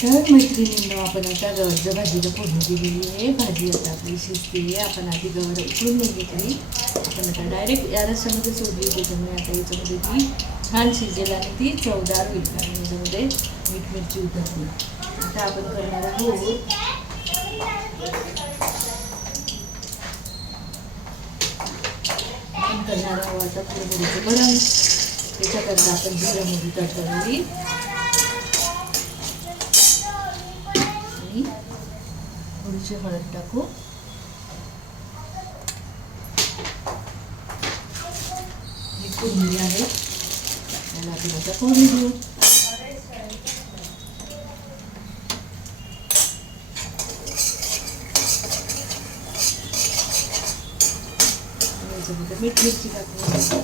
तर मैत्रिणींनो, आपण आता गवारच्या भाजीला फोडणी दिलेली आहे. भाजी आता आपली शिजते आहे. आपण आधी गवार उकळून नाही घेतली, आपण आता डायरेक्ट या रस्स्यामध्ये सोडली. त्याच्यामुळे आता याच्यामध्ये ती छान शिजेल आणि ती चवदार होईल, कारण याच्यामध्ये मीठ मिरची उतरते. आता आपण करणार आहोत आता कुरमुरीचं भरण. त्याच्याकरता आपण जिरं मोहरी तडतडली आणि थोडीशी हळद टाकू. ही कोथिंबीर आहे, त्याला आपण आता फोडणी देऊ. मीठ मिरची टाकू.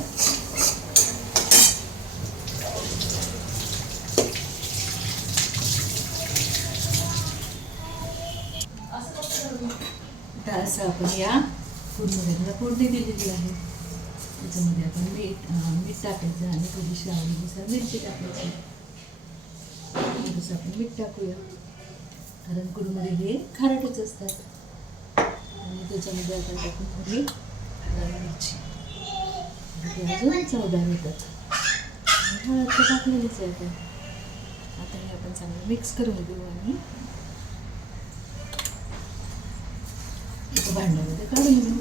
असं आपण या कुरमुऱ्याला फोडणी दिलेली आहे. त्याच्यामध्ये आपण मीठ टाकायचं आणि थोडीशी आवडीनुसार मिरची टाकायची. थोडंसं आपण मीठ टाकूया, कारण कुरमुरे हे खारटच असतात. आणि त्याच्यामध्ये आपण टाकून थोडी लाल मिरची, ते अजून चवदार होतात. हळद तर टाकलेलीच आहे आपण. आता हे आपण चांगलं मिक्स करून देऊ आणि भांड्यामध्ये काढून घेऊ.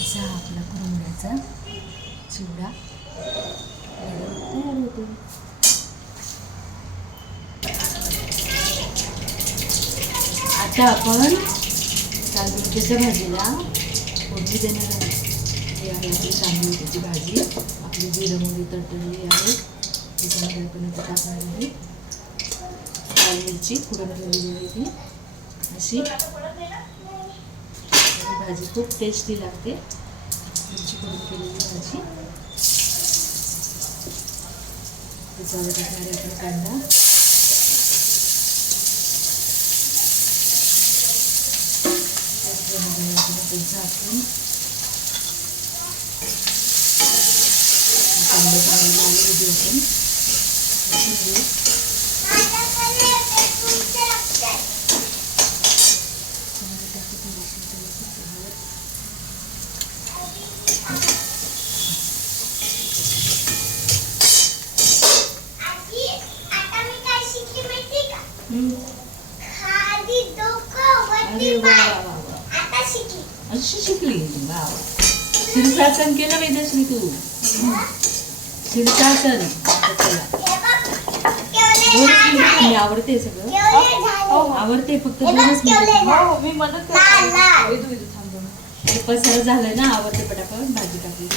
असा आपला कुरमुऱ्याचा चिवडा तयार होतो. आता आपण तांदूळच्या भाजीला फोडणी देणार आहोत. ही आहे आपली तांदूळची भाजी. आपली जिरं मोहरी तडतडली आहे. त्याच्यामध्ये आपण आता टाकणार आहे लाल मिरची फोडून ठेवलेली आहे. ती अशी भाजी खूप टेस्टी लागते. मिरची फोडून केलेली भाजी. त्याच्यावर टाकणारे आपण कांदा, झाकून कांदे चांगले लावले देऊ. अशी शिकली वा. शीर्षासन केलं वेदश्री तू. शीर्षासन आवडते सगळं, आवडते. फक्त 2 मिनिट मी मदत पसारा झालाय ना. आवडते. पटापट भाजी टाकली.